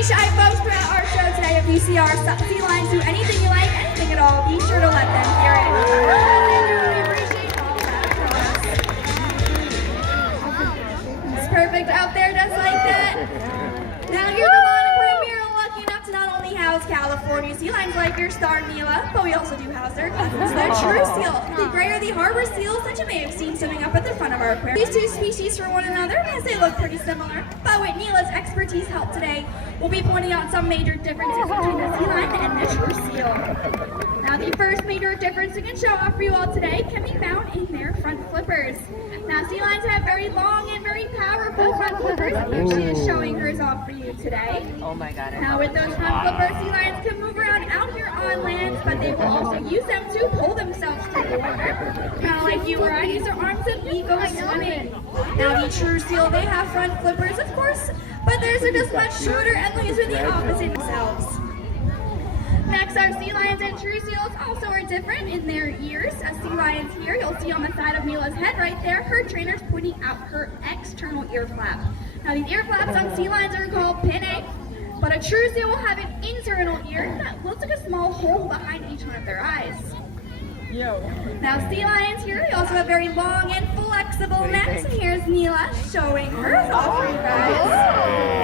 be shy folks throughout our show today. If you see our sea lions do anything you like, anything at all, be sure to let them hear it. We appreciate all that applause. It's perfect out there just like that. Now here's the lawn aquarium. We are lucky enough to not only house California sea lions like your star Mila, but we also do house their cousins, the true seal, the gray or the harbor seals that you may have seen swimming up at the front of our aquarium. These two species for one another, as they look pretty similar, but with Mila's expertise help today, we'll be pointing out some major differences between the sea lion and the true seal. Now the first major difference we can show off for you all today can be found in their front flippers. Now sea lions have very long and very powerful front flippers, and here she is showing hers off for you today. Oh my god. Now with those front flippers, sea lions can move around out here on land, but they will also use them to pull themselves through the water. Kind of like you or I, use their arms and feet go swimming. Now the true seal, they have front flippers, of course, but theirs are just much shorter and they use the opposite themselves. Next, our sea lions and true seals also are different in their ears. As sea lions here, you'll see on the side of Mila's head right there, her trainer's pointing out her external ear flap. Now these ear flaps on sea lions are called pinnae, but a true seal will have an internal ear that looks like a small hole behind each one of their eyes. Now sea lions here, they also have very long and flexible necks, and here's Mila showing hers off for you guys,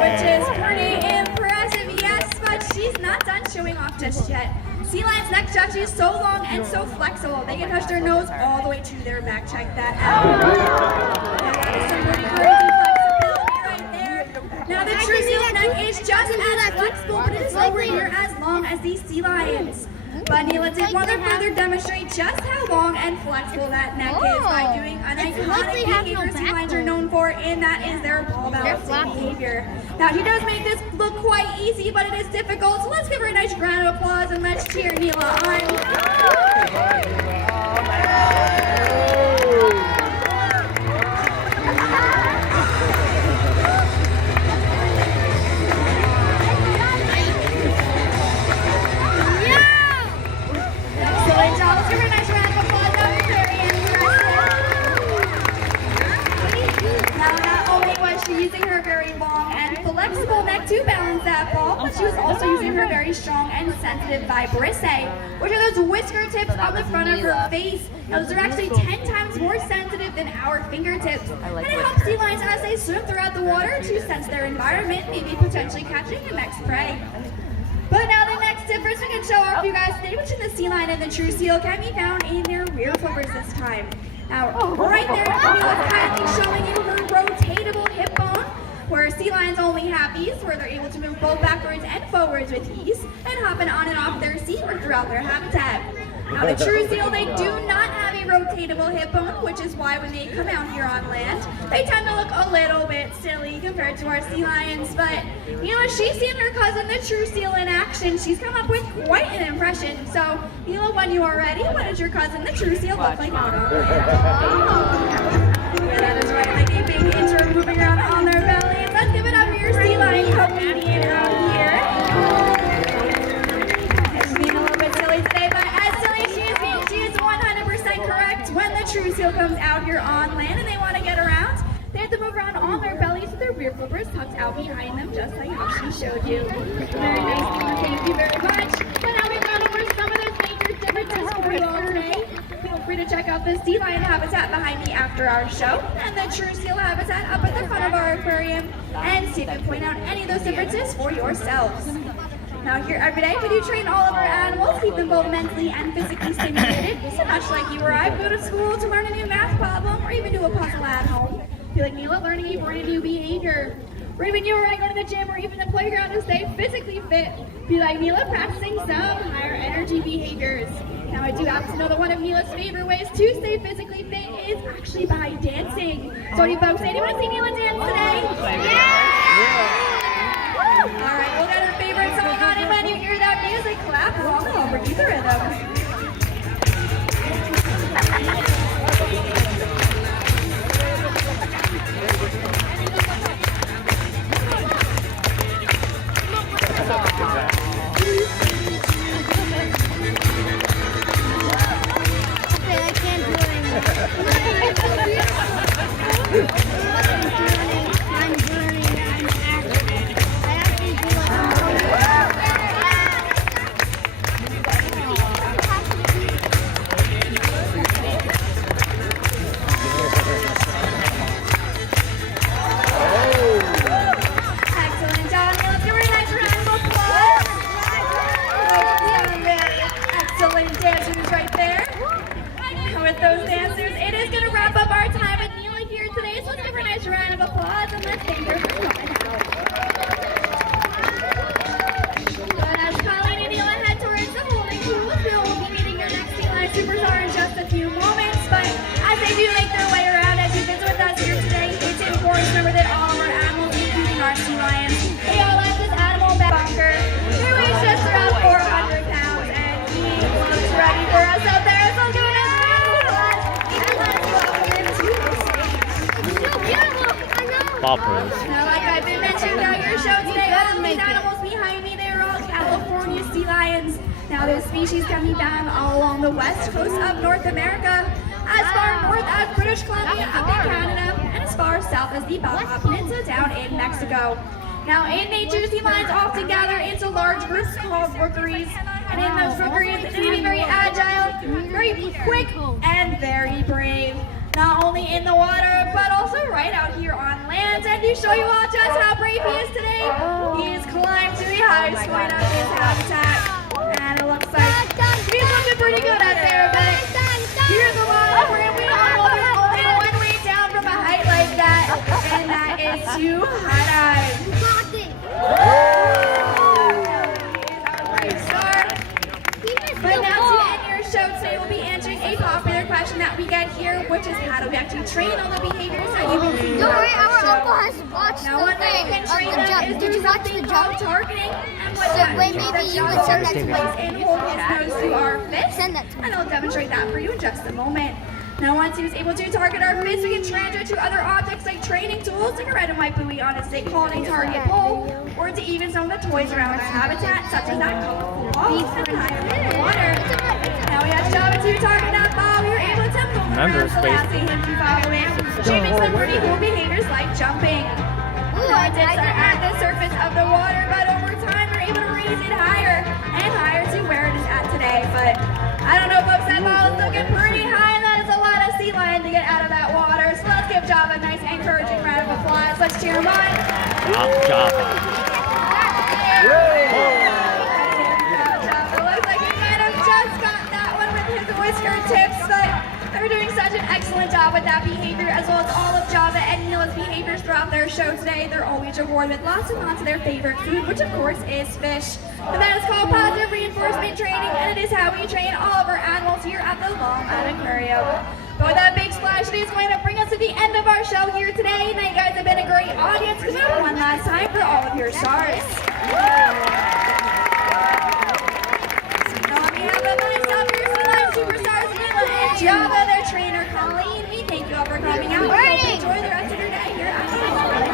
which is pretty impressive, yes, but she's not done showing off just yet. Sea lions' necks actually is so long and so flexible, they can touch their nose all the way to their back. Check that out. Yeah, that is some pretty crazy flexibility right there. Now the true seal's neck is just as flexible, but it is over here as long as these sea lions. But Neela did want to further demonstrate just how long and flexible that neck is by doing an iconic behavior sea lions are known for, and that is their ball balancing behavior. Now he does make this look quite easy, but it is difficult, so let's give her a nice round of applause and let's cheer Neela on. Using her very long and flexible neck to balance that ball, but she was also using her very strong and sensitive vibrissae, which are those whisker tips on the front of her face. Now, those are actually 10 times more sensitive than our fingertips, and it helps sea lions as they swim throughout the water to sense their environment, maybe potentially catching the next prey. But now the next difference we can show off you guys today between the sea lion and the true seal can be found in their rear flippers this time. Now, right there, Mila's kindly showing you her rotatable hip bone, where sea lions only have these, where they're able to move both backwards and forwards with ease, and hopping on and off their seat or throughout their habitat. Now, the true seal, they do not have a rotatable hip bone, which is why when they come out here on land, they tend to look a little bit silly compared to our sea lions. But, you know, she's seen her cousin, the true seal, in action. She's come up with quite an impression. So, Mila, when you are ready, what does your cousin, the true seal, look like out on land? Yeah, that is right, like a big intro moving around on their belly. Let's give it up for your sea lion comedian out here. It's being a little bit silly today, but as silly as she is 100% correct. When the true seal comes out here on land and they want to get around, they have to move around on their bellies with their rear flippers tucked out behind them, just like how she showed you. Very nice, Mila. Thank you very much. But now we've gone over some of those major differences for you all today. Feel free to check out the sea lion habitat behind me after our show, and the true seal habitat up at the front of our aquarium, and see if you can point out any of those differences for yourselves. Now here every day, we do train all of our animals, keep them both mentally and physically stimulated, so much like you or I go to school to learn a new math problem, or even do a puzzle at home. Feel like Mila learning a brand new behavior. Or even you or I go to the gym or even the playground to stay physically fit. Be like Mila practicing some higher energy behaviors. Now I do happen to know that one of Mila's favorite ways to stay physically fit is actually by dancing. So what do you folks say? Do you want to see Mila dance today? Yeah! Alright, we'll get her favorite song on, and when you hear that music, clap along over to the rhythm. Okay, I can't do it anymore. I'm burning. lions. They all left this animal bunker. He weighs just around 400 pounds, and he looks ready for us out there. So give it a round. And let's welcome him to the stage. Poppers. Now, like I've been mentioning throughout your show today, all of these animals behind me, they are all California sea lions. Now, this species can be found all along the west coast of North America, as far north as British Columbia up in Canada, and as far south as the Baja Peninsula down in Mexico. Now, in nature, sea lions often gather into large groups called rookeries, and in those rookeries, they can be very agile, very quick, and very brave. Not only in the water, but also right out here on land. And to show you all just how brave he is today, he has climbed to the highest point of his habitat. And it looks like he's looking pretty good out there, but here's a lot for him. We all know there's only one way down from a height like that, and that is to high dive. But now to end your show today, we'll be answering a popular question that we get here, which is how do we actually train all the behaviors that you've been seeing Don't worry, throughout our uncle the has watched show. Now, the one way you thing can train of the them jump. is Did you through watch the something jump? called targeting. And what So that wait, means is maybe that you would John send that to takes me. place and hold his nose to our fist, Send that to me. and I'll demonstrate that for you in just a moment. Now, once he was able to target our fist, we can transfer to other objects like training tools, like a red and white buoy on a stick called a target pole, or to even some of the toys around our habitat, such as that colorful ball and higher in the water. Now we have Java to target that ball. We were able to move it around, so allowing him to follow in, achieving some pretty cool behaviors like jumping. Our dips are at the surface of the water, but over time we're able to raise it higher and higher to where it is at today. But I don't know, folks, that ball is looking pretty high, and that is a lot of sea lion to get out of that water. So let's give Java a nice encouraging round of applause. Let's cheer him on. Java. Java looks like he might have just got that one with his whisker tips, but they're doing such an excellent job with that behavior, as well as all of Java and Mila's behaviors throughout their show today. They're always rewarded with lots and lots of their favorite food, which of course is fish. And that is called positive reinforcement training, and it is how we train all of our animals here at the Long Island Aquarium. But with that big splash, it is going to bring us to the end of our show here today. Now you guys have been a great audience. Come out one last time for all of your stars.